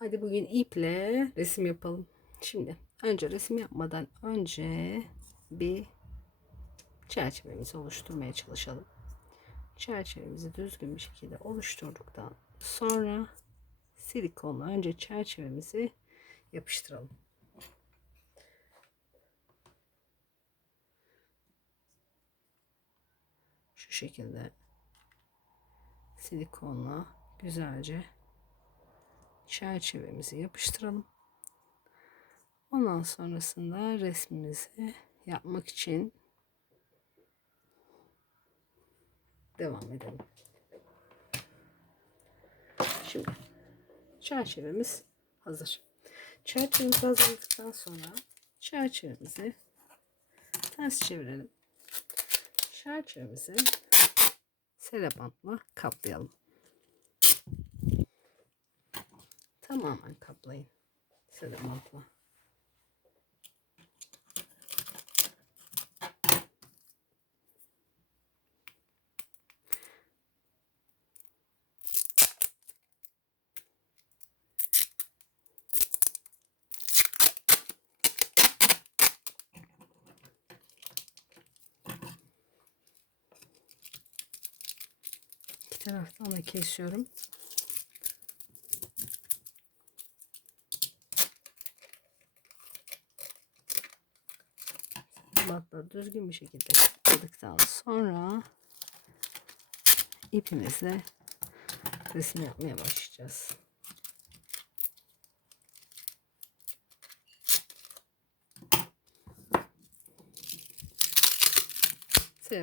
Hadi bugün iple resim yapalım. Şimdi önce resim yapmadan önce bir çerçevemizi oluşturmaya çalışalım. Çerçevemizi düzgün bir şekilde oluşturduktan sonra silikonla önce çerçevemizi yapıştıralım. Şu şekilde silikonla güzelce çerçevemizi yapıştıralım. Ondan sonrasında resmimizi yapmak için devam edelim. Şimdi çerçevemiz hazır. Çerçevemizi hazırladıktan sonra çerçevemizi ters çevirelim. Çerçevemizi selebantla kaplayalım. Tamamen kaplayın. İki taraftan da kesiyorum. Bantla düzgün bir şekilde kapladıktan sonra ipimizle resim yapmaya başlayacağız.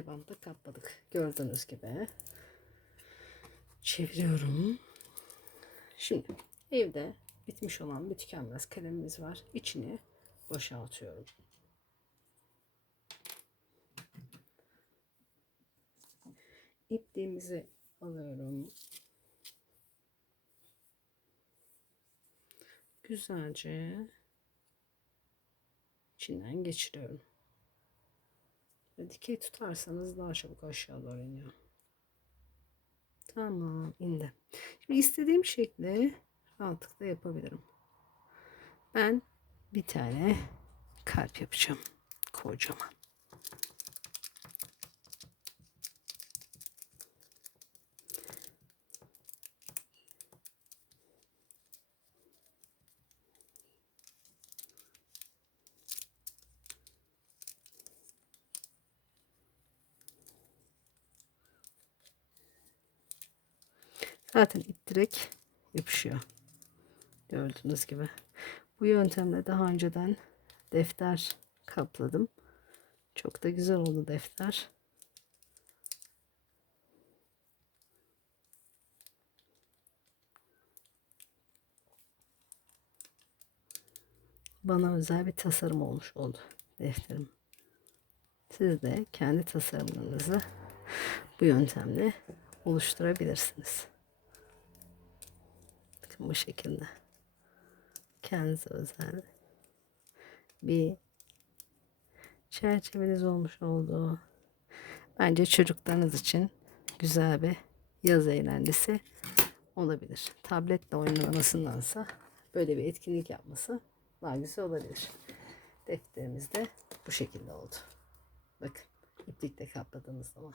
Bantla kapladık. Gördüğünüz gibi. Çeviriyorum. Şimdi evde bitmiş olan bir tükenmez kalemimiz var. İçini boşaltıyorum. İpliğimizi alıyorum. Güzelce içinden geçiriyorum. Ve dikey tutarsanız daha çabuk aşağı doğru iniyor. Tamam indi. Şimdi istediğim şekli rahatlıkla yapabilirim. Ben bir tane kalp yapacağım. Kocaman. Zaten ip direkt yapışıyor. Gördüğünüz gibi. Bu yöntemle daha önceden defter kapladım. Çok da güzel oldu defter. Bana özel bir tasarım olmuş oldu defterim. Siz de kendi tasarımlarınızı bu yöntemle oluşturabilirsiniz. Bakın bu şekilde. Kendinize özel bir çerçeveniz olmuş oldu. Bence çocuklarınız için güzel bir yaz eğlencesi olabilir. Tabletle oynamasındansa böyle bir etkinlik yapması daha güzel olabilir. Defterimiz de bu şekilde oldu. Bakın iplikle kapladığımız zaman.